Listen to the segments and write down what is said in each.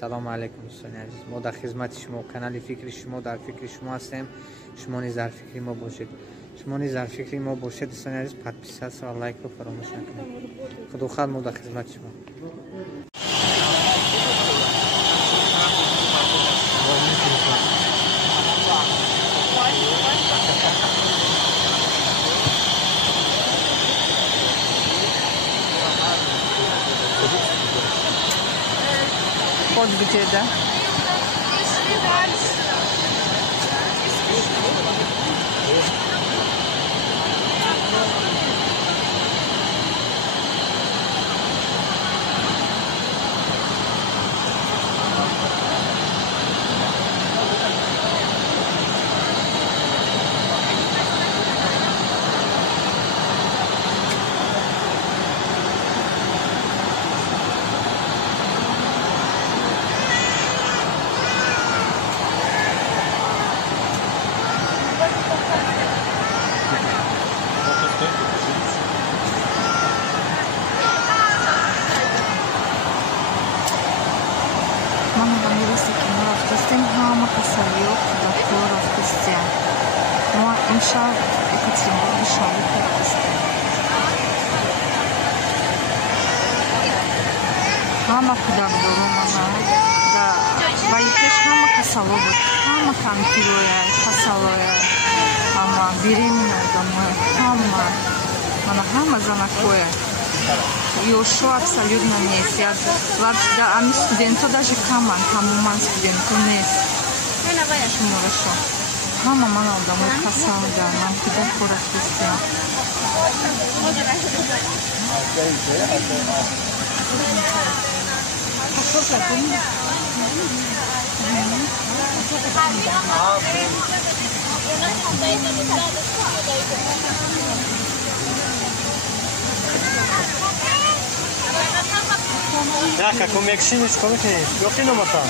سلام علیکم دوستان عزیز. ما در خدمت شما کانال فکر شما در فکر شما هستیم. شما نیز در فکر ما باشید. شما نیز در فکر ما باشید دوستان عزیز. подписаться و لایک رو فراموش نکنید. خدا خیر. ما در خدمت شما. Kod gdzie da? Мама говорила, что мы растем, мама посоветует докторов Костя. Ну, иншалла, Екатеринбург, иншалла, Костя. Мама куда была, мама? Да, вайкеш мама косолова, мама кампилоя, косолоя, мама беременная домой, мама занакоя. И ушел абсолютно вместе. Да, а студенту даже каман студенту нет. Почему хорошо? Мама домой касала, да, нам куда скоро спустя. Raca, come é que se diz? Como é que é? Eu aqui não matar.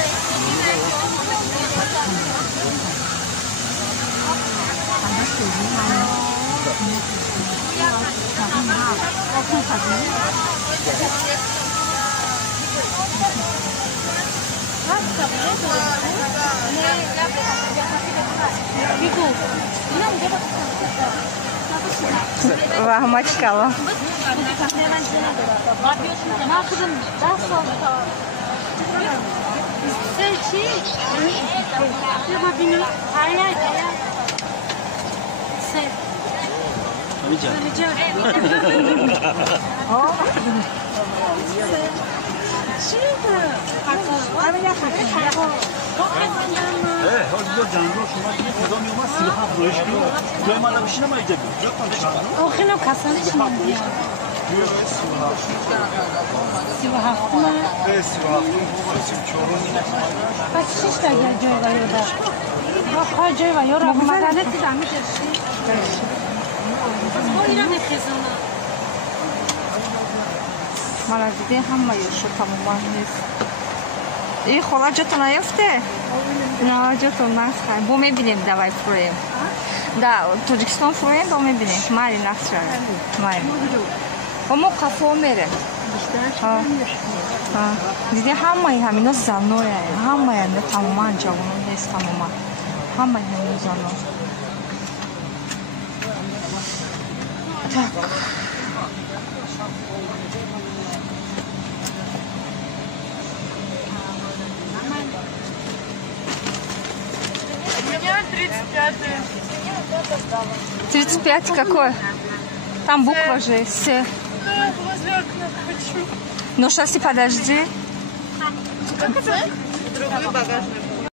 Мачкала. مالا دیده همه یوشو تمامان نیست. این خولا جاتون نیفته؟ نه جاتون نخواهی. بو میبینیم دوای فرویم. دا تاجیکستان فرویم بو میبینیم. ماری نخواهی. ماری. اما کافو میره. دیده همه همینا زنوه. همه نه تمامان جوانو نیست تمامان. همه همینا زنو. Так. У меня 35. 35 какой? Там буква же С. Да, возле окна хочу. Ну, сейчас и подожди. Как это? Другой багажник.